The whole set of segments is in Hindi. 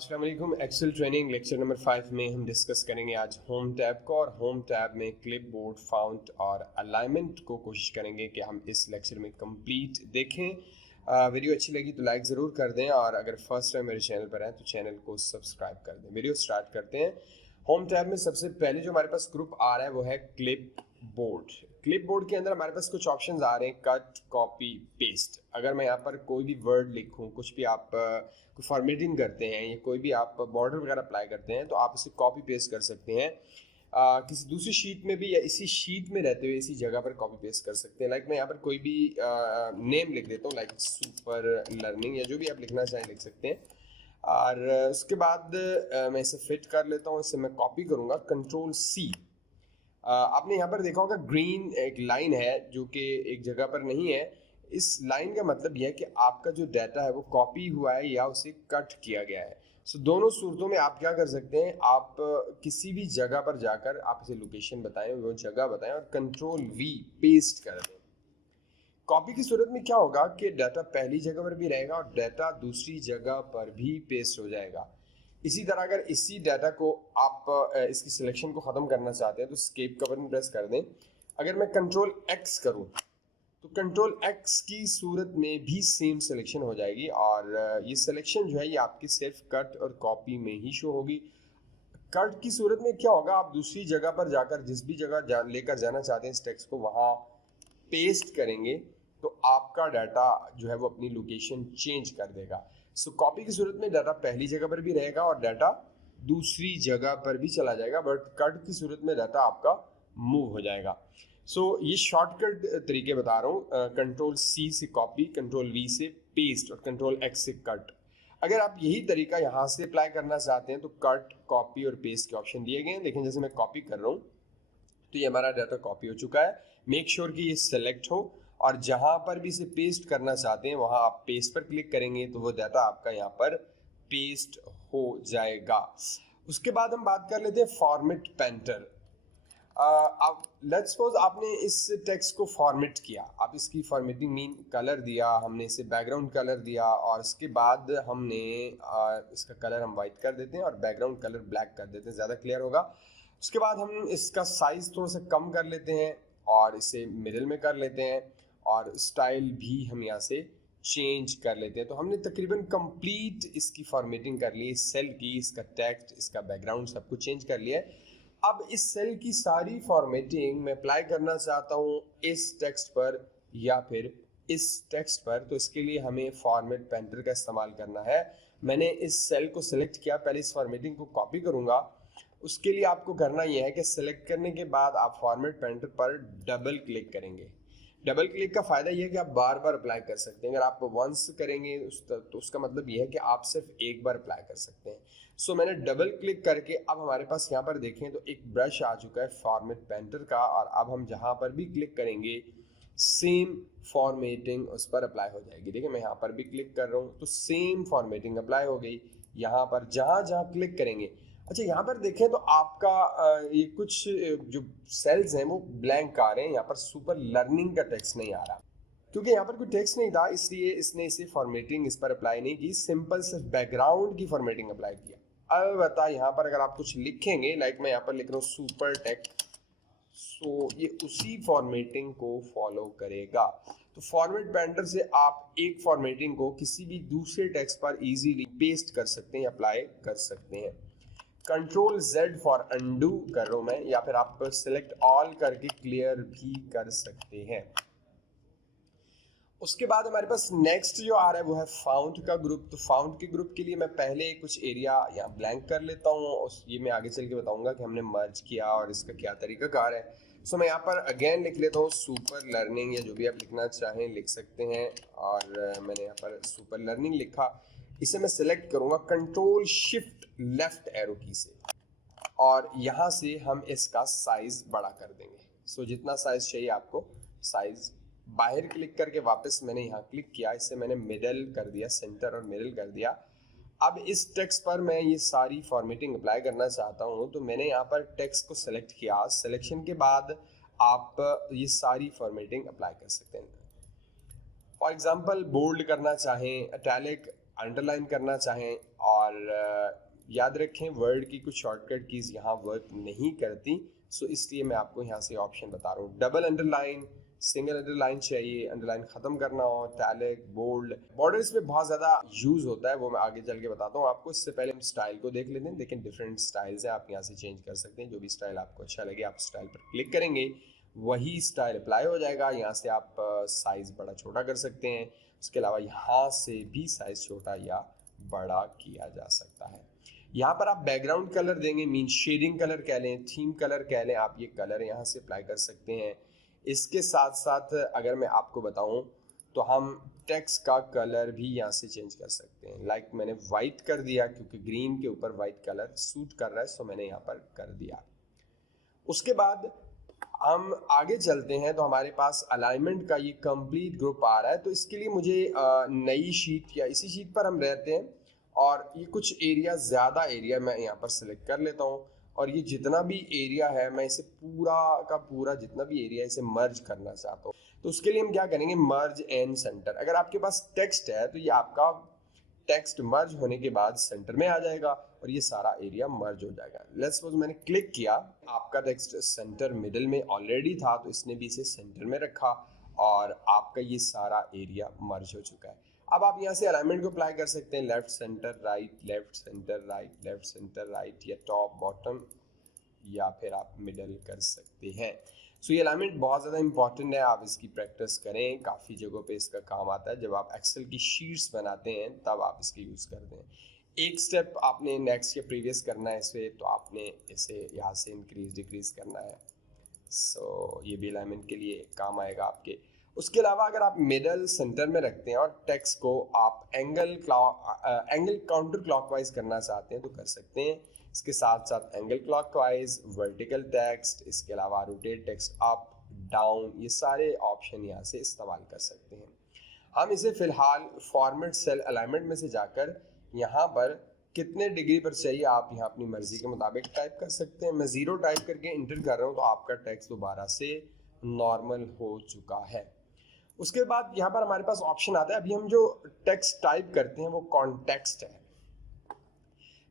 अस्सलाम वालेकुम। एक्सेल ट्रेनिंग लेक्चर नंबर 5 में हम डिस्कस करेंगे आज होम टैब को, और होम टैब में क्लिपबोर्ड, फाउंट और अलाइनमेंट को कोशिश करेंगे कि हम इस लेक्चर में कंप्लीट देखें। वीडियो अच्छी लगी तो लाइक ज़रूर कर दें, और अगर फर्स्ट टाइम मेरे चैनल पर हैं तो चैनल को सब्सक्राइब कर दें। वीडियो स्टार्ट करते हैं। होम टैब में सबसे पहले जो हमारे पास ग्रुप आ रहा है वो है क्लिप बोर्ड। क्लिप बोर्ड के अंदर हमारे पास कुछ ऑप्शंस आ रहे हैं, कट, कॉपी, पेस्ट। अगर मैं यहाँ पर कोई भी वर्ड लिखूँ, कुछ भी आप कोई फॉर्मेटिंग करते हैं या कोई भी आप बॉर्डर वगैरह अप्लाई करते हैं तो आप इसे कॉपी पेस्ट कर सकते हैं किसी दूसरी शीट में भी, या इसी शीट में रहते हुए इसी जगह पर कॉपी पेस्ट कर सकते हैं। लाइक मैं यहाँ पर कोई भी नेम लिख देता हूँ, लाइक सुपर लर्निंग, या जो भी आप लिखना चाहें लिख सकते हैं। और उसके बाद मैं इसे फिट कर लेता हूँ। इसे मैं कॉपी करूँगा, कंट्रोल सी। आपने यहाँ पर देखा होगा ग्रीन एक लाइन है जो कि एक जगह पर नहीं है। इस लाइन का मतलब यह है कि आपका जो डाटा है वो कॉपी हुआ है या उसे कट किया गया है। सो दोनों सूरतों में आप क्या कर सकते हैं, आप किसी भी जगह पर जाकर आप इसे लोकेशन बताएं, वो जगह बताएं और कंट्रोल वी पेस्ट कर दें। कॉपी की सूरत में क्या होगा कि डाटा पहली जगह पर भी रहेगा और डाटा दूसरी जगह पर भी पेस्ट हो जाएगा। इसी तरह अगर इसी डाटा को आप इसकी सिलेक्शन को ख़त्म करना चाहते हैं तो स्केप का बटन प्रेस कर दें। अगर मैं कंट्रोल एक्स करूं तो कंट्रोल एक्स की सूरत में भी सेम सिलेक्शन हो जाएगी, और ये सिलेक्शन जो है ये आपकी सिर्फ कट और कॉपी में ही शो होगी। कट की सूरत में क्या होगा, आप दूसरी जगह पर जाकर जिस भी जगह लेकर जाना चाहते हैं इस टेक्स्ट को वहाँ पेस्ट करेंगे तो आपका डाटा जो है वो अपनी लोकेशन चेंज कर देगा। सो कॉपी की सूरत में डाटा पहली जगह पर भी रहेगा और डाटा दूसरी जगह पर भी चला जाएगा, बट कट की सूरत में डाटा आपका मूव हो जाएगा। सो ये शॉर्टकट तरीके बता रहा हूँ। कंट्रोल सी से कॉपी, कंट्रोल वी से पेस्ट और कंट्रोल एक्स से कट। अगर आप यही तरीका यहाँ से अप्लाई करना चाहते हैं तो कट, कॉपी और पेस्ट के ऑप्शन दिए गए हैं। लेकिन जैसे मैं कॉपी कर रहा हूँ तो ये हमारा डाटा कॉपी हो चुका है। मेक श्योर कि ये सेलेक्ट हो, और जहां पर भी इसे पेस्ट करना चाहते हैं वहां आप पेस्ट पर क्लिक करेंगे तो वो डाटा आपका यहाँ पर पेस्ट हो जाएगा। उसके बाद हम बात कर लेते हैं फॉर्मेट पेंटर। अब लेट्स सपोज आपने इस टेक्स्ट को फॉर्मेट किया, आप इसकी फॉर्मेटिंग मीन कलर दिया, हमने इसे बैकग्राउंड कलर दिया, और उसके बाद हमने इसका कलर हम वाइट कर देते हैं और बैकग्राउंड कलर ब्लैक कर देते हैं, ज़्यादा क्लियर होगा। उसके बाद हम इसका साइज थोड़ा सा कम कर लेते हैं और इसे मिडिल में कर लेते हैं, और स्टाइल भी हम यहाँ से चेंज कर लेते हैं। तो हमने तकरीबन कंप्लीट इसकी फॉर्मेटिंग कर ली, इस सेल की, इसका टेक्स्ट, इसका बैकग्राउंड सब कुछ चेंज कर लिया है। अब इस सेल की सारी फॉर्मेटिंग मैं अप्लाई करना चाहता हूँ इस टेक्स्ट पर या फिर इस टेक्स्ट पर, तो इसके लिए हमें फॉर्मेट पेंटर का इस्तेमाल करना है। मैंने इस सेल को सिलेक्ट किया, पहले इस फॉर्मेटिंग को कॉपी करूँगा। उसके लिए आपको करना यह है कि सिलेक्ट करने के बाद आप फॉर्मेट पेंटर पर डबल क्लिक करेंगे। डबल क्लिक का फ़ायदा यह है कि आप बार बार अप्लाई कर सकते हैं। अगर आप वंस करेंगे तो उसका मतलब यह है कि आप सिर्फ एक बार अप्लाई कर सकते हैं। सो मैंने डबल क्लिक करके अब हमारे पास यहाँ पर देखें तो एक ब्रश आ चुका है फॉर्मेट पेंटर का, और अब हम जहाँ पर भी क्लिक करेंगे सेम फॉर्मेटिंग उस पर अप्लाई हो जाएगी। देखिए मैं यहाँ पर भी क्लिक कर रहा हूँ तो सेम फॉर्मेटिंग अप्लाई हो गई। यहाँ पर जहाँ जहाँ क्लिक करेंगे, अच्छा यहाँ पर देखें तो आपका ये कुछ जो सेल्स हैं वो ब्लैंक आ रहे हैं। यहाँ पर सुपर लर्निंग का टेक्स्ट नहीं आ रहा क्योंकि यहाँ पर कोई टेक्स्ट नहीं था, इसलिए इसने इसे फॉर्मेटिंग इस पर अप्लाई नहीं की, सिंपल सिर्फ बैकग्राउंड की फॉर्मेटिंग अप्लाई किया। अलबत्ता यहाँ पर अगर आप कुछ लिखेंगे, लाइक मैं यहाँ पर लिख रहा हूँ सुपर टेक्स्ट, सो ये उसी फॉर्मेटिंग को फॉलो करेगा। तो फॉर्मेट पेंटर से आप एक फॉर्मेटिंग को किसी भी दूसरे टेक्स्ट पर इजीली पेस्ट कर सकते हैं, अप्लाई कर सकते हैं। कंट्रोल जेड फॉर अंडू कर रहा हूं मैं, या फिर आप सिलेक्ट ऑल करके क्लियर भी कर सकते हैं। उसके बाद हमारे पास नेक्स्ट जो आ रहा है वो है फाउंट का ग्रुप। तो फाउंट के ग्रुप के लिए मैं पहले कुछ एरिया यहाँ ब्लैंक कर लेता हूँ, ये मैं आगे चल के बताऊंगा कि हमने मर्ज किया और इसका क्या तरीकाकार है। सो मैं यहाँ पर अगेन लिख लेता हूँ सुपर लर्निंग, या जो भी आप लिखना चाहें लिख सकते हैं, और मैंने यहाँ पर सुपर लर्निंग लिखा। इसे मैं सिलेक्ट करूँगा कंट्रोल शिफ्ट लेफ्ट एरो की से, और यहाँ से हम इसका साइज बड़ा कर देंगे। सो जितना साइज चाहिए आपको साइज, बाहर क्लिक करके वापस मैंने यहाँ क्लिक किया, इससे मैंने मिडल कर दिया, सेंटर और मिडल कर दिया। अब इस टेक्स्ट पर मैं ये सारी फॉर्मेटिंग अप्लाई करना चाहता हूँ, तो मैंने यहाँ पर टेक्स्ट को सिलेक्ट किया। सिलेक्शन के बाद आप ये सारी फॉर्मेटिंग अप्लाई कर सकते हैं। फॉर एग्जाम्पल बोल्ड करना चाहें, इटैलिक, अंडरलाइन करना चाहें और याद रखें वर्ड की कुछ शॉर्टकट कीज़ यहाँ वर्क नहीं करती, सो इसलिए मैं आपको यहाँ से ऑप्शन बता रहा हूँ। डबल अंडरलाइन, सिंगल अंडरलाइन चाहिए, अंडरलाइन ख़त्म करना हो, टैलिक, बोल्ड, बॉर्डर्स में बहुत ज़्यादा यूज़ होता है, वो मैं आगे चल के बताता हूँ आपको। इससे पहले हम स्टाइल को देख लेते हैं। लेकिन डिफरेंट स्टाइल्स हैं, आप यहाँ से चेंज कर सकते हैं। जो भी स्टाइल आपको अच्छा लगे आप स्टाइल पर क्लिक करेंगे, वही स्टाइल अप्लाई हो जाएगा। यहाँ से आप साइज़ बड़ा छोटा कर सकते हैं। उसके अलावा यहाँ से भी साइज़ छोटा या बड़ा किया जा सकता है। यहाँ पर आप बैकग्राउंड कलर देंगे, मीन शेडिंग कलर कह लें, थीम कलर कह लें, आप ये कलर यहाँ से अप्लाई कर सकते हैं। इसके साथ साथ अगर मैं आपको बताऊं तो हम टेक्स्ट का कलर भी यहाँ से चेंज कर सकते हैं। लाइक मैंने वाइट कर दिया क्योंकि ग्रीन के ऊपर वाइट कलर सूट कर रहा है, सो मैंने यहाँ पर कर दिया। उसके बाद हम आगे चलते हैं तो हमारे पास अलाइनमेंट का ये कंप्लीट ग्रुप आ रहा है। तो इसके लिए मुझे नई शीट या इसी शीट पर हम रहते हैं और ये कुछ एरिया, ज़्यादा एरिया मैं यहाँ पर सिलेक्ट कर लेता हूँ और ये जितना भी एरिया है मैं इसे पूरा का पूरा जितना भी एरिया इसे मर्ज करना चाहता हूँ। तो उसके लिए हम क्या करेंगे, मर्ज एंड सेंटर। अगर आपके पास टेक्स्ट है तो ये आपका टेक्स्ट मर्ज होने के बाद सेंटर में आ जाएगा और ये सारा एरिया मर्ज हो जाएगा। लेट्स सपोज मैंने क्लिक किया, आपका टेक्स्ट सेंटर मिडिल में ऑलरेडी था तो इसने भी इसे सेंटर में रखा और आपका ये सारा एरिया मर्ज हो चुका है। अब आप यहाँ से अलाइनमेंट को अप्लाई कर सकते हैं, left centre right, left centre right, left centre right, या टॉप बॉटम, या फिर आप मिडल कर सकते हैं। सो ये अलाइनमेंट बहुत ज़्यादा इंपॉर्टेंट है, आप इसकी प्रैक्टिस करें, काफ़ी जगहों पे इसका काम आता है। जब आप एक्सेल की शीट्स बनाते हैं तब आप इसकी यूज़ करते हैं। एक स्टेप आपने नेक्स्ट या प्रीवियस करना है इसे, तो आपने इसे यहाँ से इंक्रीज डिक्रीज करना है। सो ये भी अलाइनमेंट के लिए काम आएगा आपके। उसके अलावा अगर आप मिडल सेंटर में रखते हैं और टेक्स्ट को आप एंगल काउंटर क्लॉकवाइज करना चाहते हैं तो कर सकते हैं। इसके साथ साथ एंगल क्लॉकवाइज, वर्टिकल टेक्स्ट, इसके अलावा रोटेट टेक्स्ट अप डाउन, ये सारे ऑप्शन यहाँ से इस्तेमाल कर सकते हैं। हम इसे फिलहाल फॉर्मेट सेल अलाइनमेंट में से जाकर यहाँ पर कितने डिग्री पर चाहिए आप यहाँ अपनी मर्जी के मुताबिक टाइप कर सकते हैं। मैं 0 टाइप करके इंटर कर रहा हूँ तो आपका टेक्स्ट दोबारा से नॉर्मल हो चुका है। उसके बाद यहाँ पर हमारे पास ऑप्शन आता है, अभी हम जो टेक्स्ट टाइप करते हैं वो कॉन्टेक्स्ट है।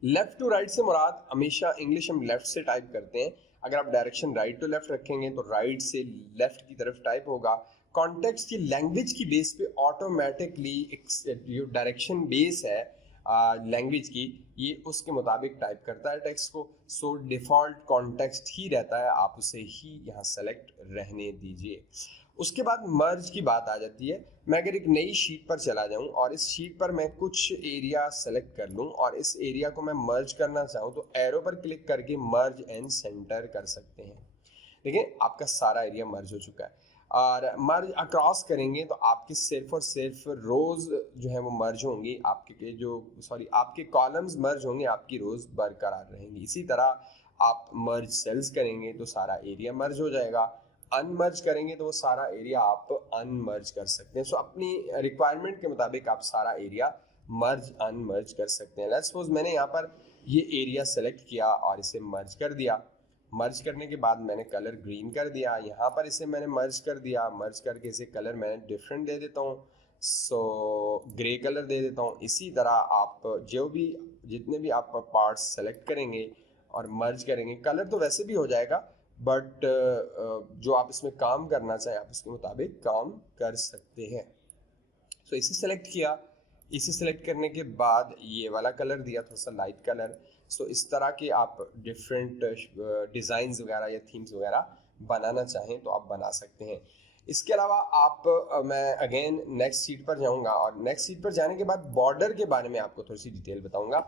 लेफ्ट टू राइट से मुराद हमेशा इंग्लिश हम लेफ्ट से टाइप करते हैं। अगर आप डायरेक्शन राइट टू लेफ्ट रखेंगे तो राइट से लेफ्ट की तरफ टाइप होगा। कॉन्टेक्स्ट की लैंग्वेज की बेस पे ऑटोमेटिकली जो डायरेक्शन बेस है लैंग्वेज की, ये उसके मुताबिक टाइप करता है टेक्स्ट को। सो डिफ़ॉल्ट कॉन्टेक्स्ट ही रहता है, आप उसे ही यहाँ सेलेक्ट रहने दीजिए। उसके बाद मर्ज की बात आ जाती है। मैं अगर एक नई शीट पर चला जाऊं और इस शीट पर मैं कुछ एरिया सेलेक्ट कर लूं और इस एरिया को मैं मर्ज करना चाहूं तो एरो पर क्लिक करके मर्ज एंड सेंटर कर सकते हैं। देखिए आपका सारा एरिया मर्ज हो चुका है। और मर्ज अक्रॉस करेंगे तो आपके सिर्फ और सिर्फ रोज जो है वो मर्ज होंगी, आपके कॉलम्स मर्ज होंगे, आपकी रोज बरकरार रहेंगी। इसी तरह आप मर्ज सेल्स करेंगे तो सारा एरिया मर्ज हो जाएगा, अनमर्ज करेंगे तो वो सारा एरिया आप अनमर्ज कर सकते हैं। सो अपनी रिक्वायरमेंट के मुताबिक आप सारा एरिया मर्ज अनमर्ज कर सकते हैं। लेट्स सपोज मैंने यहाँ पर ये एरिया सेलेक्ट किया और इसे मर्ज कर दिया। मर्ज करने के बाद मैंने कलर ग्रीन कर दिया, यहाँ पर इसे मैंने मर्ज कर दिया, मर्ज करके इसे कलर मैंने डिफरेंट दे देता हूँ, सो ग्रे कलर दे देता हूँ। इसी तरह आप जितने भी आप पार्ट्स सेलेक्ट करेंगे और मर्ज करेंगे, कलर तो वैसे भी हो जाएगा बट जो आप इसमें काम करना चाहें आप इसके मुताबिक काम कर सकते हैं। सो इसे सेलेक्ट किया, इसे सेलेक्ट करने के बाद ये वाला कलर दिया, थोड़ा सा लाइट कलर। सो इस तरह के आप डिफरेंट डिज़ाइंस वगैरह या थीम्स वगैरह बनाना चाहें तो आप बना सकते हैं। इसके अलावा आप मैं अगेन नेक्स्ट सीट पर जाऊंगा और नेक्स्ट सीट पर जाने के बाद बॉर्डर के बारे में आपको थोड़ी सी डिटेल बताऊंगा।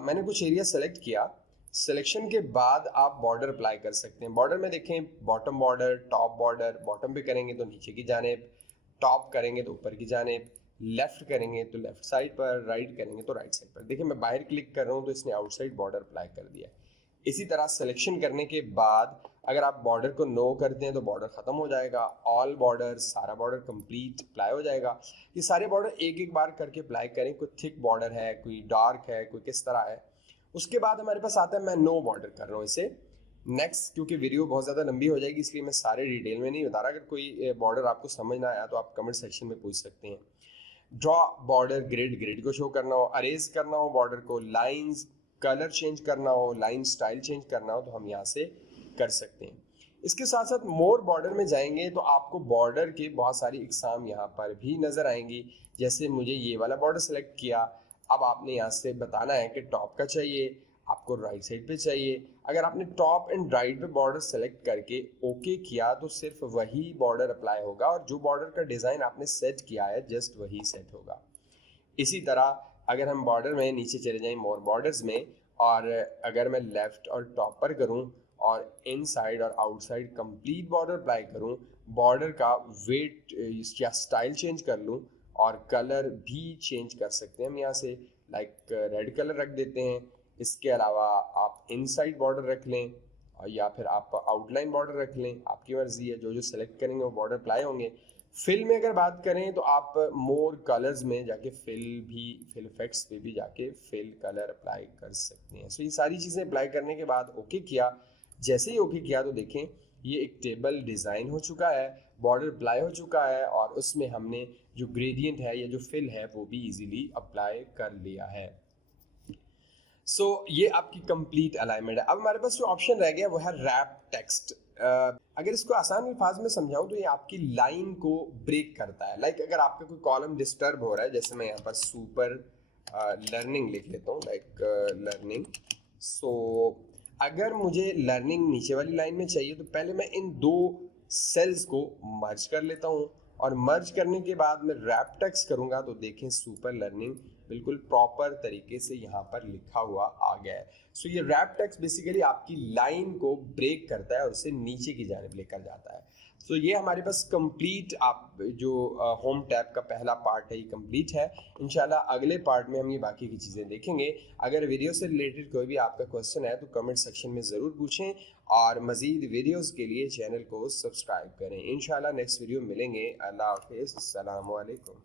मैंने कुछ एरिया सेलेक्ट किया, सिलेक्शन के बाद आप बॉर्डर अप्लाई कर सकते हैं। बॉर्डर में देखें bottom border, top border, bottom पे करेंगे तो नीचे की जानिब, टॉप करेंगे तो ऊपर की जानिब, लेफ्ट करेंगे तो लेफ्ट साइड पर, राइट करेंगे तो राइट साइड पर। देखिए मैं बाहर क्लिक कर रहा हूँ तो इसने आउटसाइड बॉर्डर अप्लाई कर दिया। इसी तरह सिलेक्शन करने के बाद अगर आप बॉर्डर को नो करते हैं तो बॉर्डर खत्म हो जाएगा, ऑल बॉर्डर, सारा बॉर्डर कंप्लीट अप्लाई हो जाएगा। ये सारे बॉर्डर एक एक बार करके अप्लाई करें, कोई थिक बॉर्डर है, कोई डार्क है, कोई किस तरह है। उसके बाद हमारे पास आता है, मैं नो बॉर्डर कर रहा हूँ इसे नेक्स्ट, क्योंकि वीडियो बहुत ज़्यादा लंबी हो जाएगी इसलिए मैं सारे डिटेल में नहीं बता रहा। अगर कोई बॉर्डर आपको समझ ना आया तो आप कमेंट सेक्शन में पूछ सकते हैं। ड्रॉ बॉर्डर ग्रिड, ग्रिड को शो करना हो, अरेज करना हो बॉर्डर को, लाइंस कलर चेंज करना हो, लाइन स्टाइल चेंज करना हो, तो हम यहाँ से कर सकते हैं। इसके साथ साथ मोर बॉर्डर में जाएंगे तो आपको बॉर्डर के बहुत सारी इकसाम यहाँ पर भी नज़र आएंगी। जैसे मुझे ये वाला बॉर्डर सेलेक्ट किया, अब आपने यहाँ से बताना है कि टॉप का चाहिए, आपको राइट साइड पे चाहिए। अगर आपने टॉप एंड राइट पे बॉर्डर सेलेक्ट करके ओके किया तो सिर्फ वही बॉर्डर अप्लाई होगा और जो बॉर्डर का डिज़ाइन आपने सेट किया है जस्ट वही सेट होगा। इसी तरह अगर हम बॉर्डर में नीचे चले जाएं मोर बॉर्डर्स में, और अगर मैं लेफ़्ट और टॉप पर करूं और इनसाइड और आउटसाइड कंप्लीट बॉर्डर अप्लाई करूं, बॉर्डर का वेट या स्टाइल चेंज कर लूं और कलर भी चेंज कर सकते हैं हम यहाँ से, लाइक रेड कलर रख देते हैं। इसके अलावा आप इनसाइड बॉर्डर रख लें या फिर आप आउटलाइन बॉर्डर रख लें, आपकी मर्जी है, जो जो सेलेक्ट करेंगे वो बॉर्डर अप्लाई होंगे। फिल में अगर बात करें तो आप मोर कलर्स में जाके फिल इफेक्ट्स पे भी जाके फिल कलर अप्लाई कर सकते हैं। सो ये सारी चीज़ें अप्लाई करने के बाद ओके किया, जैसे ही ओके किया तो देखें ये एक टेबल डिज़ाइन हो चुका है, बॉर्डर अप्लाई हो चुका है और उसमें हमने जो ग्रेडियंट है या जो फिल है वो भी इजीली अप्लाई कर लिया है। सो ये आपकी कंप्लीट अलाइनमेंट है। अब हमारे पास जो ऑप्शन रह गया वो है रैप टेक्स्ट। अगर इसको आसान अल्फाज में समझाऊं तो ये आपकी लाइन को ब्रेक करता है। लाइक अगर आपका कोई कॉलम डिस्टर्ब हो रहा है, जैसे मैं यहाँ पर सुपर लर्निंग लिख लेता हूँ, लाइक लर्निंग। सो अगर मुझे लर्निंग नीचे वाली लाइन में चाहिए तो पहले मैं इन दो सेल्स को मर्ज कर लेता हूँ और मर्ज करने के बाद मैं रैप टेक्स्ट करूँगा तो देखें सुपर लर्निंग बिल्कुल प्रॉपर तरीके से यहाँ पर लिखा हुआ आ गया है। सो ये रैप टेक्स्ट बेसिकली आपकी लाइन को ब्रेक करता है और उसे नीचे की जानिब लेकर जाता है। सो ये हमारे पास कंप्लीट आप जो होम टैब का पहला पार्ट है ये कंप्लीट है। इंशाल्लाह अगले पार्ट में हम ये बाकी की चीज़ें देखेंगे। अगर वीडियो से रिलेटेड कोई भी आपका क्वेश्चन है तो कमेंट सेक्शन में ज़रूर पूछें और मज़ीद वीडियोज़ के लिए चैनल को सब्सक्राइब करें। इंशाल्लाह नेक्स्ट वीडियो मिलेंगे। अल्लाह हाफिज़, अस्सलामु अलैकुम।